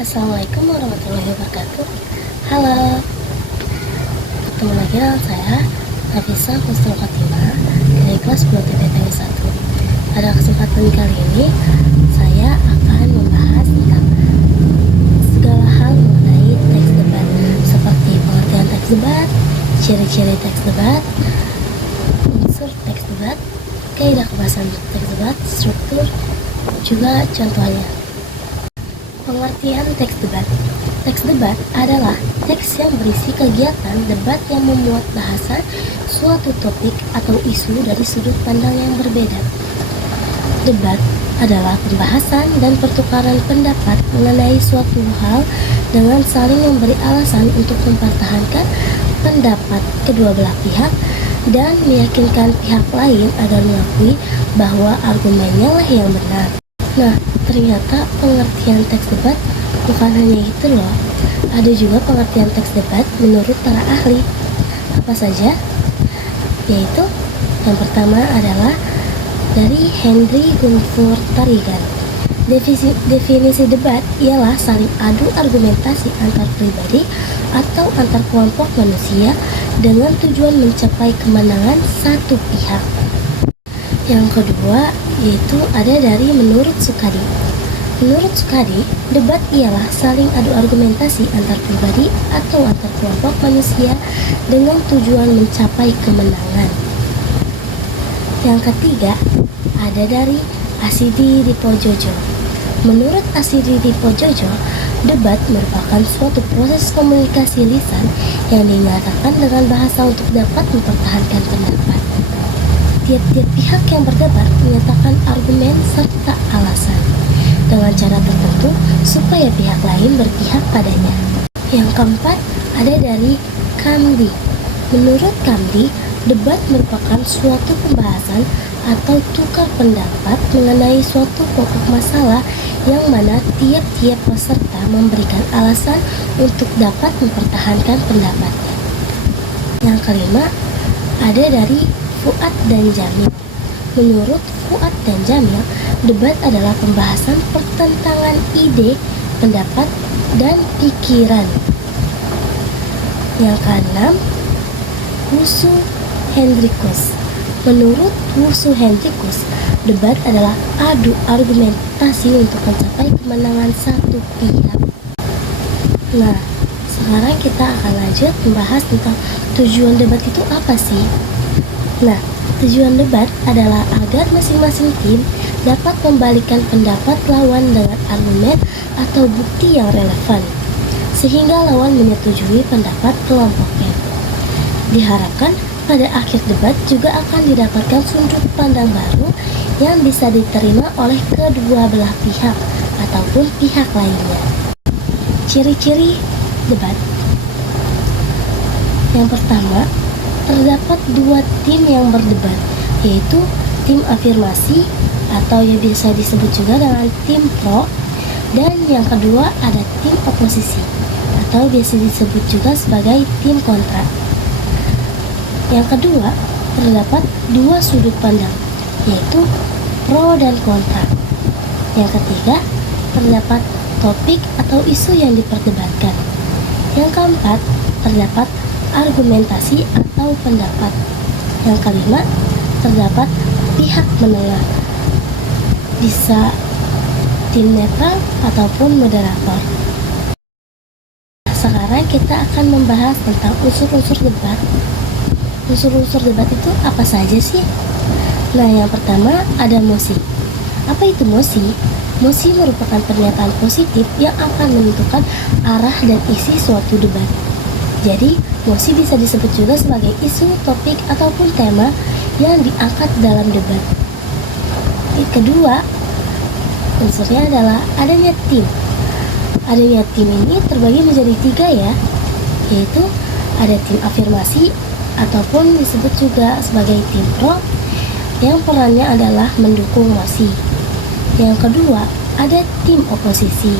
Assalamualaikum warahmatullahi wabarakatuh. Halo, ketemu lagi dengan saya Nafisa Husnul Khotimah dari kelas 10 TPTW 1. Pada kesempatan kali ini saya akan membahas tentang segala hal mengenai teks debat, seperti pengertian teks debat, ciri-ciri teks debat, unsur teks debat, kaidah kebahasan teks debat, struktur, juga contohnya. Pengertian teks debat. Teks debat adalah teks yang berisi kegiatan debat yang memuat bahasan suatu topik atau isu dari sudut pandang yang berbeda. Debat adalah pembahasan dan pertukaran pendapat mengenai suatu hal dengan saling memberi alasan untuk mempertahankan pendapat kedua belah pihak dan meyakinkan pihak lain agar mengakui bahwa argumennya lah yang benar. Nah, ternyata pengertian teks debat bukan hanya itu loh. Ada juga pengertian teks debat menurut para ahli. Apa saja? Yaitu yang pertama adalah dari Henry Gunfur Tarigan. Definisi debat ialah saling adu argumentasi antar pribadi atau antar kelompok manusia dengan tujuan mencapai kemenangan satu pihak. Yang kedua yaitu ada dari menurut Sukadi. Menurut Sukadi, debat ialah saling adu argumentasi antar pribadi atau antar kelompok manusia dengan tujuan mencapai kemenangan. Yang ketiga ada dari Asidi Dipojojo. Menurut Asidi Dipojojo, debat merupakan suatu proses komunikasi lisan yang dinyatakan dengan bahasa untuk dapat mempertahankan pendapat. Tiap-tiap pihak yang berdebat menyatakan argumen serta alasan dengan cara tertentu supaya pihak lain berpihak padanya. Yang keempat ada dari Kamdi. Menurut Kamdi, debat merupakan suatu pembahasan atau tukar pendapat mengenai suatu pokok masalah yang mana tiap-tiap peserta memberikan alasan untuk dapat mempertahankan pendapatnya. Yang kelima ada dari Fuad dan Jamil. Menurut Fuad dan Jamil, debat adalah pembahasan pertentangan ide, pendapat, dan pikiran. Yang keenam, Wusu Hendrikus. Menurut Wusu Hendrikus, debat adalah adu argumentasi untuk mencapai kemenangan satu pihak. Nah, sekarang kita akan lanjut membahas tentang tujuan debat itu apa sih? Nah, tujuan debat adalah agar masing-masing tim dapat membalikan pendapat lawan dengan argumen atau bukti yang relevan, sehingga lawan menyetujui pendapat kelompoknya. Diharapkan pada akhir debat juga akan didapatkan sudut pandang baru yang bisa diterima oleh kedua belah pihak ataupun pihak lainnya. Ciri-ciri debat. Yang pertama, terdapat dua tim yang berdebat, yaitu tim afirmasi atau yang biasa disebut juga dengan tim pro, dan yang kedua ada tim oposisi atau biasa disebut juga sebagai tim kontra. Yang kedua, terdapat dua sudut pandang, yaitu pro dan kontra. Yang ketiga, terdapat topik atau isu yang diperdebatkan. Yang keempat, terdapat argumentasi atau pendapat. Yang kelima, terdapat pihak menengah, bisa tim netral ataupun moderator. Sekarang kita akan membahas tentang unsur-unsur debat. Unsur-unsur debat itu apa saja sih? Nah, yang pertama ada mosi. Apa itu mosi? Mosi merupakan pernyataan positif yang akan menentukan arah dan isi suatu debat. Jadi, mosi bisa disebut juga sebagai isu, topik, ataupun tema yang diangkat dalam debat. Yang kedua, unsurnya adalah adanya tim. Adanya tim ini terbagi menjadi tiga ya, yaitu ada tim afirmasi ataupun disebut juga sebagai tim pro yang perannya adalah mendukung mosi. Yang kedua, ada tim oposisi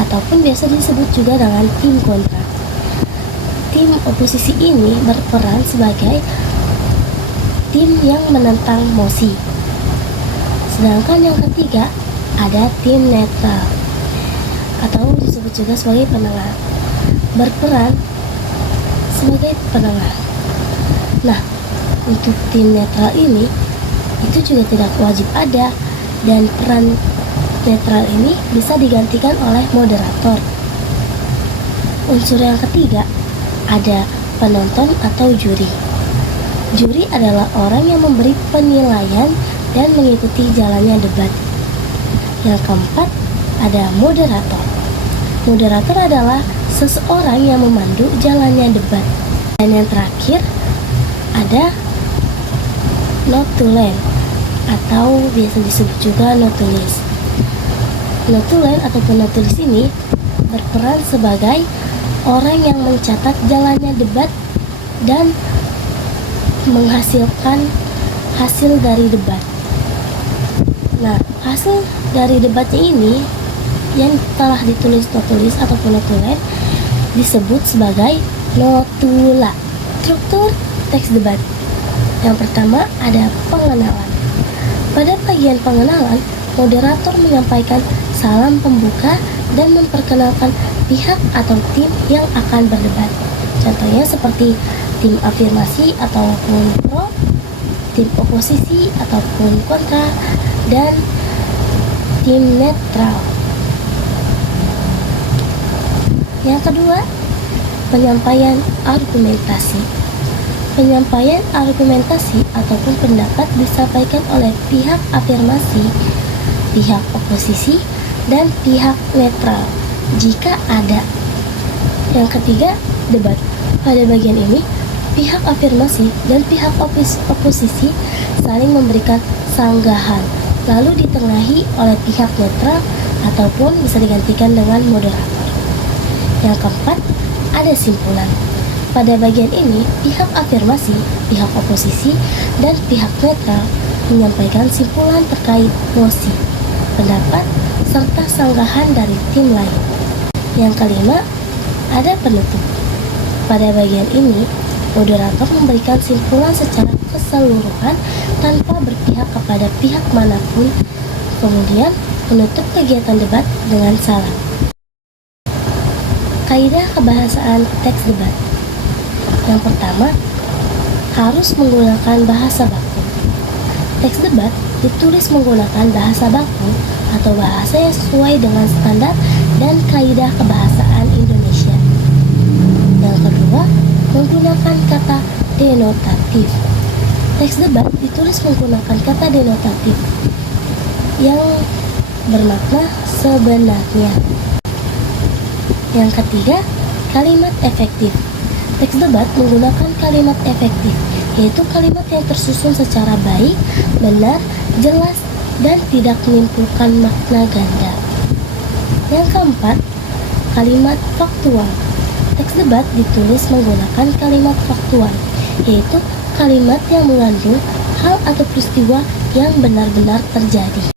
ataupun biasa disebut juga dengan tim kontra. Tim oposisi ini berperan sebagai tim yang menentang mosi. Sedangkan yang ketiga ada tim netral atau disebut juga sebagai penengah, berperan sebagai penengah. Nah, untuk tim netral ini itu juga tidak wajib ada, dan peran netral ini bisa digantikan oleh moderator. Unsur yang ketiga ada penonton atau juri. Juri adalah orang yang memberi penilaian dan mengikuti jalannya debat. Yang keempat ada moderator. Moderator adalah seseorang yang memandu jalannya debat. Dan yang terakhir ada notulen atau biasa disebut juga notulis. Notulen ataupun notulis ini berperan sebagai orang yang mencatat jalannya debat dan menghasilkan hasil dari debat. Nah, hasil dari debatnya ini yang telah ditulis notulis ataupun notulen disebut sebagai notula. Struktur teks debat. Yang pertama ada pengenalan. Pada bagian pengenalan, moderator menyampaikan salam pembuka dan memperkenalkan pihak atau tim yang akan berdebat. Contohnya seperti tim afirmasi ataupun pro, tim oposisi ataupun kontra, dan tim netral. Yang kedua, penyampaian argumentasi. Penyampaian argumentasi ataupun pendapat disampaikan oleh pihak afirmasi, pihak oposisi, dan pihak netral jika ada. Yang ketiga, debat. Pada bagian ini, pihak afirmasi dan pihak oposisi saling memberikan sanggahan, lalu ditengahi oleh pihak netral ataupun bisa digantikan dengan moderator. Yang keempat, ada simpulan. Pada bagian ini, pihak afirmasi, pihak oposisi, dan pihak netral menyampaikan simpulan terkait mosi, pendapat, serta sanggahan dari tim lain. Yang kelima, ada penutup. Pada bagian ini, moderator memberikan simpulan secara keseluruhan tanpa berpihak kepada pihak manapun, kemudian menutup kegiatan debat dengan salam. Kaidah kebahasaan teks debat. Yang pertama, harus menggunakan bahasa baku. Teks debat ditulis menggunakan bahasa baku atau bahasa yang sesuai dengan standar dan kaidah kebahasaan Indonesia. Yang kedua, menggunakan kata denotatif. Teks debat ditulis menggunakan kata denotatif yang bermakna sebenarnya. Yang ketiga, kalimat efektif. Teks debat menggunakan kalimat efektif, yaitu kalimat yang tersusun secara baik, benar, jelas, dan tidak menimbulkan makna ganda. Yang keempat, kalimat faktual. Teks debat ditulis menggunakan kalimat faktual, yaitu kalimat yang mengandung hal atau peristiwa yang benar-benar terjadi.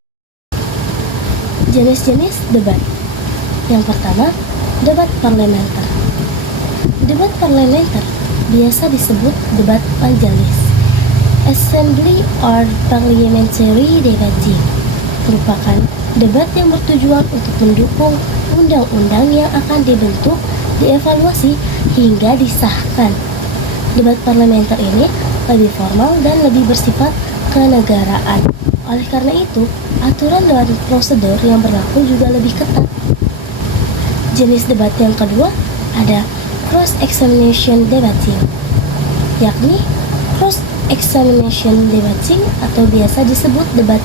Jenis-jenis debat. Yang pertama, debat parlementer. Debat parlementer biasa disebut debat majelis. Assembly or parliamentary debating merupakan debat yang bertujuan untuk mendukung undang-undang yang akan dibentuk, dievaluasi, hingga disahkan. Debat parlementer ini lebih formal dan lebih bersifat kenegaraan. Oleh karena itu, aturan dan prosedur yang berlaku juga lebih ketat. Jenis debat yang kedua ada cross-examination debating, yakni cross-examination debating atau biasa disebut debat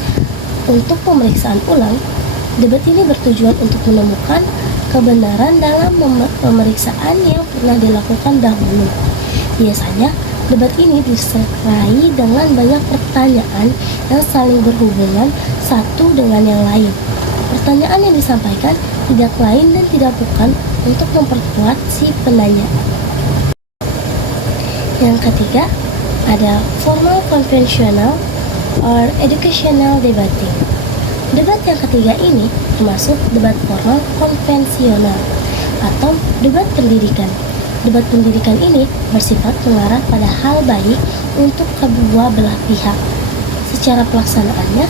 untuk pemeriksaan ulang. Debat ini bertujuan untuk menemukan kebenaran dalam pemeriksaan yang pernah dilakukan dahulu. Biasanya, debat ini disertai dengan banyak pertanyaan yang saling berhubungan satu dengan yang lain. Pertanyaan yang disampaikan tidak lain dan tidak bukan untuk memperkuat si penanya. Yang ketiga, ada formal konvensional or educational debating. Debat yang ketiga ini termasuk debat formal konvensional atau debat pendidikan. Debat pendidikan ini bersifat mengarah pada hal baik untuk kedua belah pihak. Secara pelaksanaannya,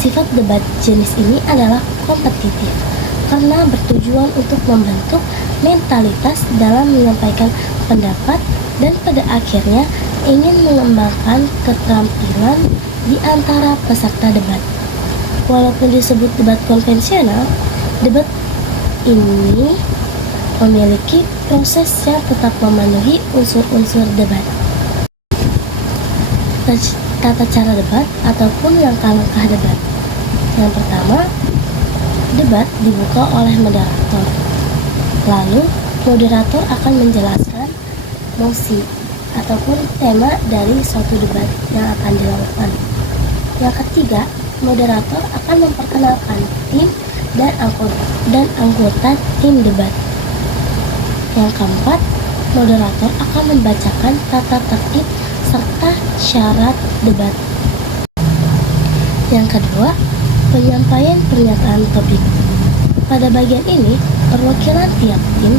sifat debat jenis ini adalah kompetitif. karena bertujuan untuk membentuk mentalitas dalam menyampaikan pendapat dan pada akhirnya ingin mengembangkan keterampilan di antara peserta debat. Walaupun disebut debat konvensional, debat ini memiliki proses yang tetap memenuhi unsur-unsur debat. Tata cara debat ataupun langkah-langkah debat. Yang pertama, debat dibuka oleh moderator. Lalu, moderator akan menjelaskan mosi ataupun tema dari suatu debat yang akan dilakukan. Yang ketiga, moderator akan memperkenalkan tim dan anggota tim debat. Yang keempat, moderator akan membacakan tata tertib serta syarat debat. Yang kedua, penyampaian pernyataan topik. Pada bagian ini, perwakilan tiap tim,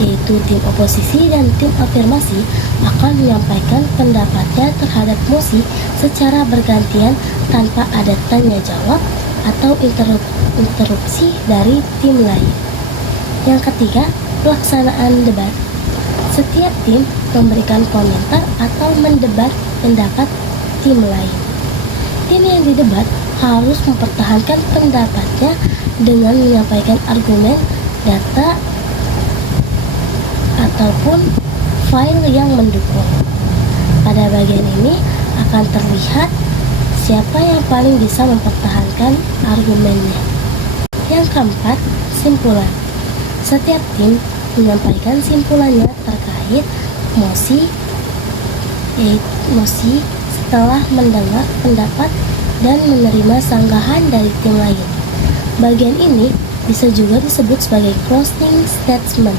yaitu tim oposisi dan tim afirmasi, akan menyampaikan pendapatnya terhadap mosi secara bergantian tanpa ada tanya jawab atau interupsi dari tim lain. Yang ketiga, pelaksanaan debat. Setiap tim memberikan komentar atau mendebat pendapat tim lain. Tim yang didebat harus mempertahankan pendapatnya dengan menyampaikan argumen, data, ataupun file yang mendukung. Pada bagian ini akan terlihat siapa yang paling bisa mempertahankan argumennya. Yang keempat, simpulan. Setiap tim menyampaikan simpulannya terkait mosi, yaitu mosi setelah mendengar pendapat dan menerima sanggahan dari tim lain. Bagian ini bisa juga disebut sebagai closing statement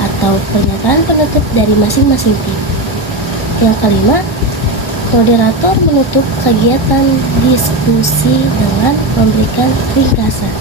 atau pernyataan penutup dari masing-masing tim. Yang kelima, moderator menutup kegiatan diskusi dengan memberikan ringkasan.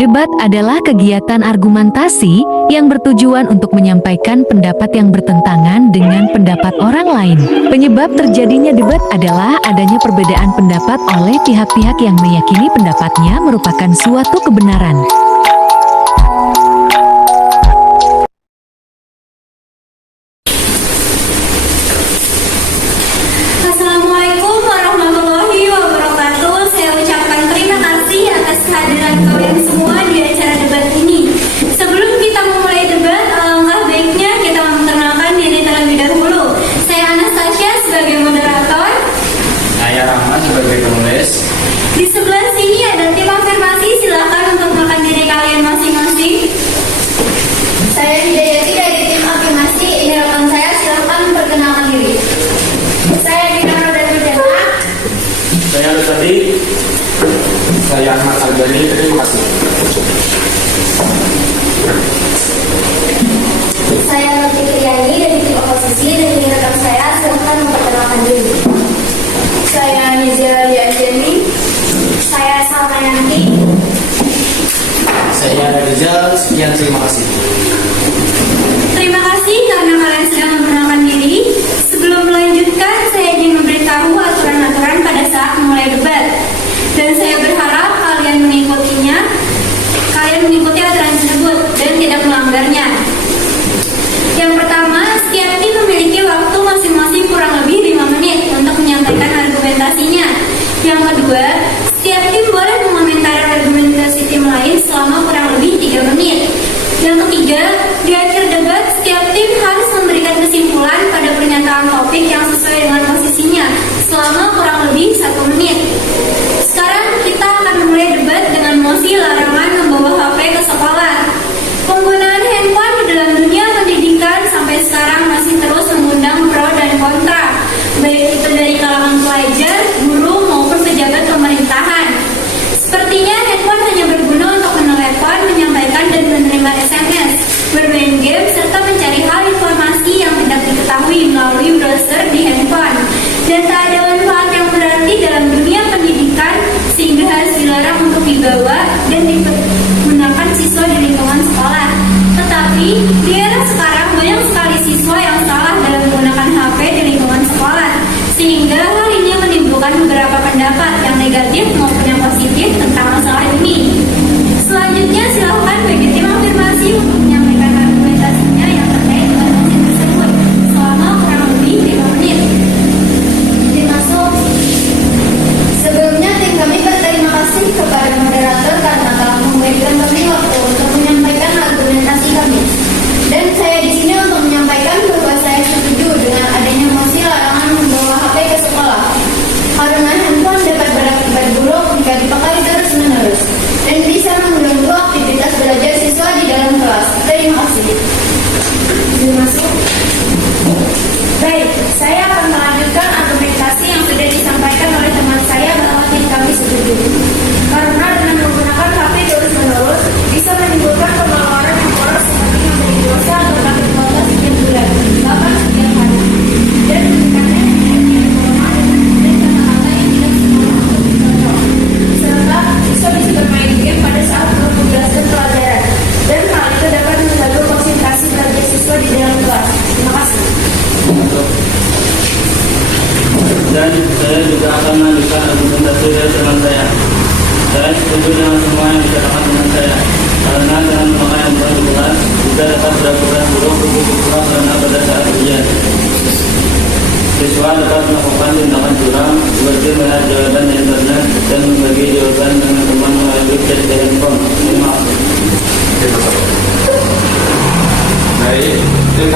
Debat adalah kegiatan argumentasi yang bertujuan untuk menyampaikan pendapat yang bertentangan dengan pendapat orang lain. Penyebab terjadinya debat adalah adanya perbedaan pendapat oleh pihak-pihak yang meyakini pendapatnya merupakan suatu kebenaran. Assalamualaikum warahmatullahi wabarakatuh. Saya ucapkan terima kasih atas kehadiran kalian semua di acara debat ini. Sebelum kita memulai debat, alangkah baiknya kita memperkenalkan diri terlebih dahulu. Saya Anastasia sebagai moderator. Saya Rahmat sebagai penulis. Di sebelah sini ada tim afirmasi. Silakan untuk mengenalkan diri kalian masing-masing. Saya Hidayati dari tim afirmasi. Ini rekan saya. Silakan perkenalkan diri. Saya Dina dari Denmark. Saya Rusadi. Saya Ahmad Albani. Terima kasih. Saya Lati Priyani dari tim oposisi dan ini rekan saya. Silakan memperkenalkan diri. Saya Nizia Lianjani. Saya Salma Yanti. Saya Rizal. Sekian, terima kasih. Terima kasih karena kalian sudah memperkenalkan diri. Sebelum melanjutkan, saya ingin memberitahu aturan-aturan pada saat memulai debat. Dan saya berharap kalian mengikutinya. Kalian mengikuti aturan tersebut dan tidak melanggarnya. Yang pertama, setiap tim memiliki waktu masing-masing kurang lebih 5 menit untuk menyampaikan argumentasinya. Yang kedua, setiap tim boleh mengomentari argumentasi tim lain selama kurang lebih 3 menit. Yang ketiga, di akhir debat, setiap tim harus memberikan kesimpulan pada pernyataan topik yang sesuai dengan posisinya selama kurang lebih 1 menit. Sekarang kita akan memulai debat dengan mosi larangan membawa HP ke sekolah. Penggunaan handphone di dalam dunia pendidikan sampai sekarang masih terus mengundang pro dan kontra, baik itu dari kalangan pelajar, guru, maupun pejabat pemerintahan. Sepertinya handphone hanya berguna untuk menelepon, menyampaikan dan menerima SMS, bermain game, serta mencari hal informasi yang tidak diketahui melalui browser di handphone. Dan tak ada manfaat yang berarti dalam dunia pendidikan sehingga harus dilarang untuk dibawa dan digunakan siswa di lingkungan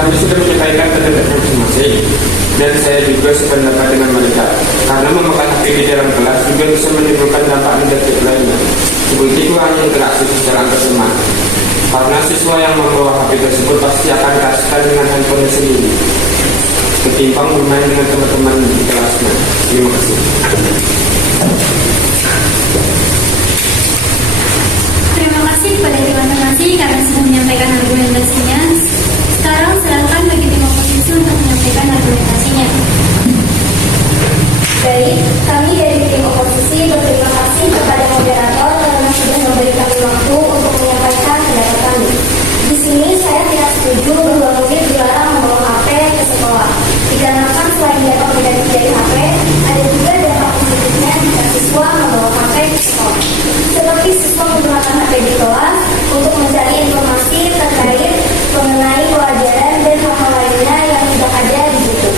kami sudah menyampaikan pendapatnya masing-masing, dan saya juga sependapat dengan mereka. Karena memakan HP di dalam kelas juga bisa menimbulkan dampak negatif lainnya, seperti kurangnya interaksi secara antar teman. Karena siswa yang membawa HP tersebut pasti akan keasikan dengan handphone sendiri, ketimbang bermain dengan teman-teman di kelasnya. Terima kasih. Terima kasih kepada Dewan Pengasih karena sudah menyampaikan argumentasinya. Sekarang silakan bagi tim oposisi untuk menyampaikan argumentasinya. Baik, kami dari tim oposisi berterima kasih kepada moderator karena sudah memberi kami waktu untuk menyampaikan pendapat kami. Di sini saya tidak setuju bahwa murid dilarang membawa HP ke sekolah. Dikarenakan selain dapat negatif dari HP, ada juga dampak positifnya jika siswa membawa HP ke sekolah. Seperti siswa menggunakan HP di kelas untuk mencari informasi terkait mengenai pelajaran dan hal-hal lainnya yang tidak ada di buku,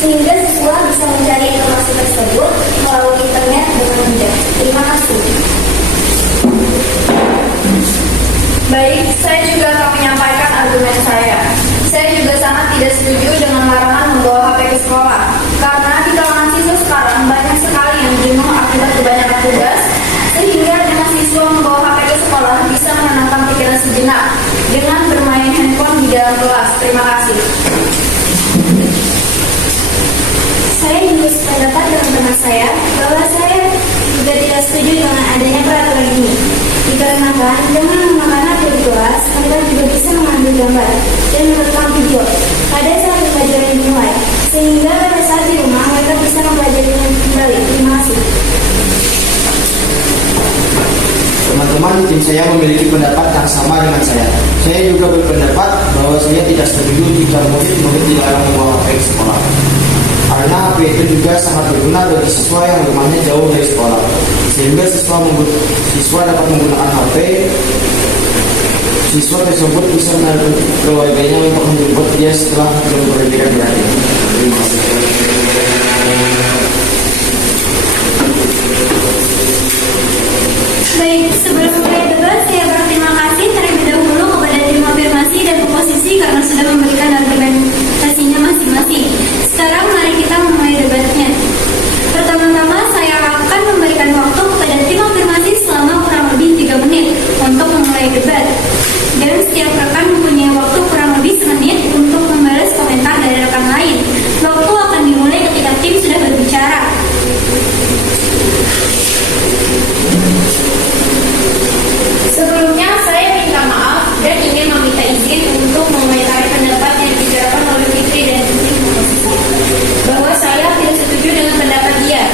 sehingga siswa bisa mencari informasi tersebut melalui internet dengan mudah. Terima kasih. Baik, saya juga akan menyampaikan argumen saya. Saya juga sangat tidak setuju dengan larangan membawa HP ke sekolah, karena di kalangan siswa sekarang banyak sekali yang jenuh akibat kebanyakan tugas, sehingga dengan siswa membawa HP ke sekolah bisa menenangkan pikiran sejenak dengan bermain handphone di dalam kelas. Terima kasih. Saya juga sependapat dengan teman saya bahwa saya juga tidak setuju dengan adanya peraturan ini. Dikarenakan dengan menggunakan HP di kelas, mereka juga bisa mengambil gambar dan merekam video pada saat pembelajaran dimulai, sehingga pada saat di rumah mereka bisa mempelajarinya kembali. Terima kasih. Teman-teman, tim saya memiliki pendapat yang sama dengan saya. Saya juga berpendapat bahwa saya tidak setuju jika murid dilarang membawa HP ke sekolah. Karena HP itu juga sangat berguna bagi siswa yang rumahnya jauh dari sekolah, sehingga siswa dapat menggunakan HP. Siswa tersebut bisa menelepon keluarganya untuk menjemput dia setelah jam pendidikan berakhir. Terima kasih. Baik, sebelum mulai debat, saya berterima kasih terlebih dahulu kepada tim afirmasi dan oposisi karena sudah memberikan argumentasinya masing-masing. Sekarang mari kita memulai debatnya. Pertama-tama saya akan memberikan waktu kepada tim afirmasi selama kurang lebih 3 menit untuk memulai debat. Dan setiap rekan mempunyai waktu kurang lebih semenit untuk membalas komentar dari rekan lain. Waktu akan dimulai ketika tim sudah berbicara. Sebelumnya saya minta maaf dan ingin meminta izin untuk mengomentari pendapat yang dibicarakan oleh Fitri dan tim oposisi, bahwa saya tidak setuju dengan pendapat dia.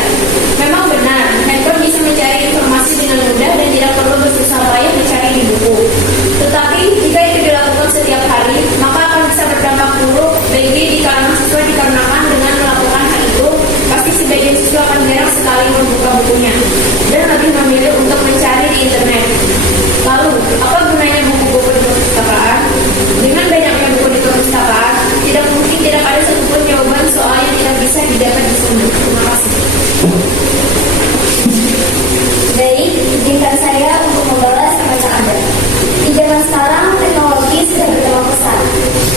Memang benar, handphone bisa mencari informasi dengan mudah dan tidak perlu bersusah payah mencari di buku. Tetapi jika itu dilakukan setiap hari, maka akan bisa berdampak buruk bagi di kalangan siswa, dikarenakan dengan melakukan hal itu pasti sebagian siswa akan jarang sekali membuka bukunya dan lebih memilih untuk mencari di internet. Lalu, apa gunanya buku-buku di perpustakaan? Dengan banyaknya buku di perpustakaan, tidak mungkin tidak ada satupun jawaban soal yang tidak bisa didapat di sana. Terima kasih. Baik, izinkan saya untuk membalas komentar Anda. Di zaman sekarang, teknologi sudah berkembang pesat.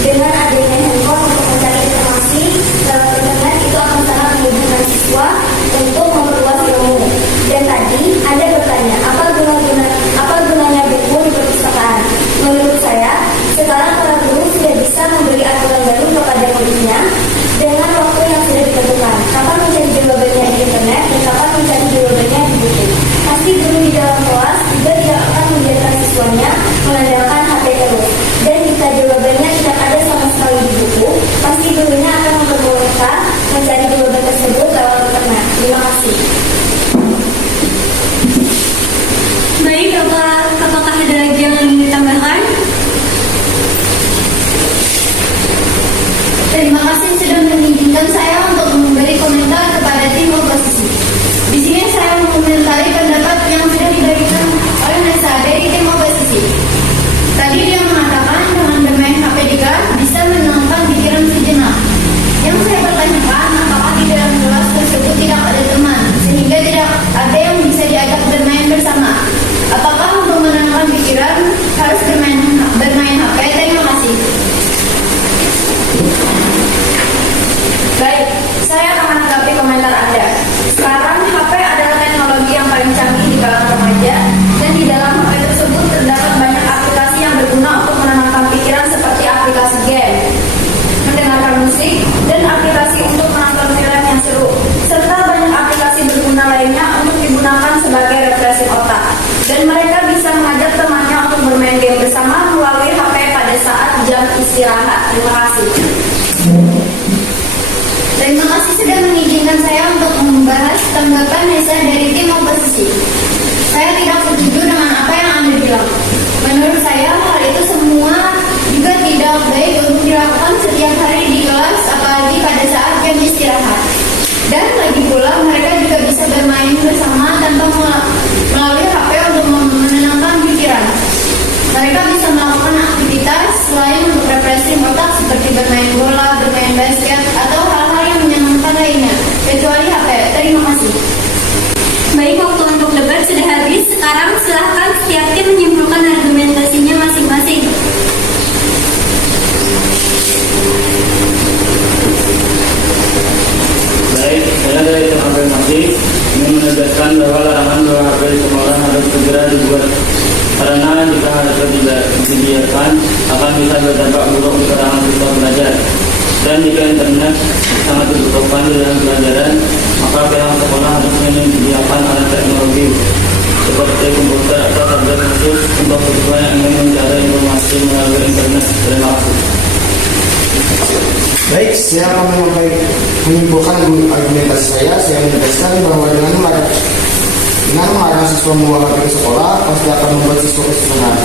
Dengan adanya handphone untuk mencari informasi lewat internet, itu akan sangat memudahkan siswa untuk memperluas ilmu. Dan tadi Anda bertanya, apa gunanya buku di perpustakaan? jam istirahat. Terima kasih. Terima kasih sudah mengizinkan saya untuk membahas tanggapan saya dari tim oposisi. Saya tidak setuju dengan apa yang Anda bilang. Menurut saya hal itu semua juga tidak baik untuk dilakukan setiap hari di kelas, apalagi pada saat jam istirahat. Dan lagi pula mereka juga bisa bermain bersama tanpa melalui HP untuk menenangkan pikiran. Mereka bisa melakukan aktivitas selain untuk refreshing otak seperti bermain bola, bermain basket, atau hal-hal yang menyenangkan lainnya, kecuali HP. Terima kasih. Baik, waktu untuk debat sudah habis. Sekarang silahkan setiap tim menyimpulkan argumentasinya masing-masing. Baik, saya dari tim afirmasi ingin menegaskan bahwa larangan bawa HP di sekolah harus segera dibuat, karena jika hal itu tidak dibiarkan akan bisa berdampak buruk untuk kalangan siswa belajar. Dan jika internet sangat dibutuhkan di dalam pelajaran, maka pihak sekolah harus menyediakan alat teknologi seperti komputer atau tablet khusus untuk siswa yang ingin mencari informasi melalui internet. Terima kasih. Baik, saya akan menyimpulkan argumentasi saya menegaskan bahwa dengan melarang siswa membawa HP ke sekolah pasti akan membuat siswa kesusahan.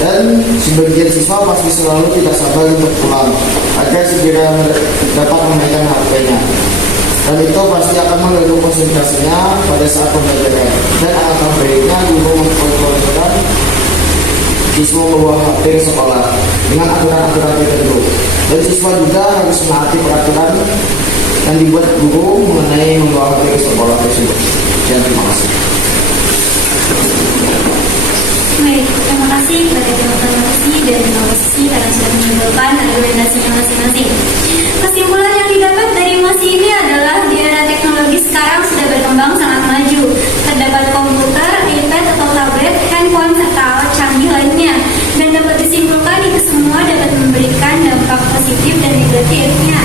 Dan sebagian siswa pasti selalu tidak sabar untuk pulang agar segera dapat memainkan HP-nya. Dan itu pasti akan mengganggu konsentrasinya pada saat pembelajaran. Dan alangkah baiknya guru memperbolehkan siswa membawa HP ke sekolah dengan aturan-aturan tertentu. Dan siswa juga harus menaati peraturan yang dibuat guru mengenai membawa HP ke sekolah tersebut. Dan terima kasih. Baik, terima kasih kepada tim oposisi dan tim oposisi karena sudah menyimpulkan argumentasinya masing-masing. Kesimpulan yang didapat dari mosi ini adalah di era teknologi sekarang sudah berkembang sangat maju. Terdapat komputer, iPad atau tablet, handphone serta alat canggih lainnya, dan dapat disimpulkan itu semua dapat memberikan dampak positif dan negatifnya.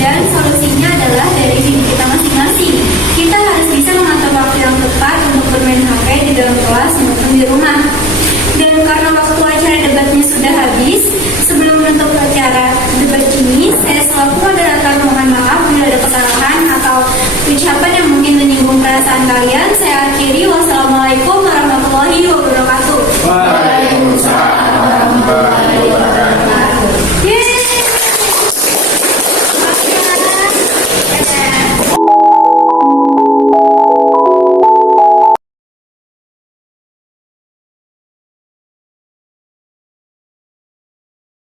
Dan solusinya adalah dari diri kita masing-masing. Kita harus bisa mengatur waktu yang tepat untuk bermain HP di dalam kelas maupun di rumah. Dan karena waktu acara debatnya sudah habis,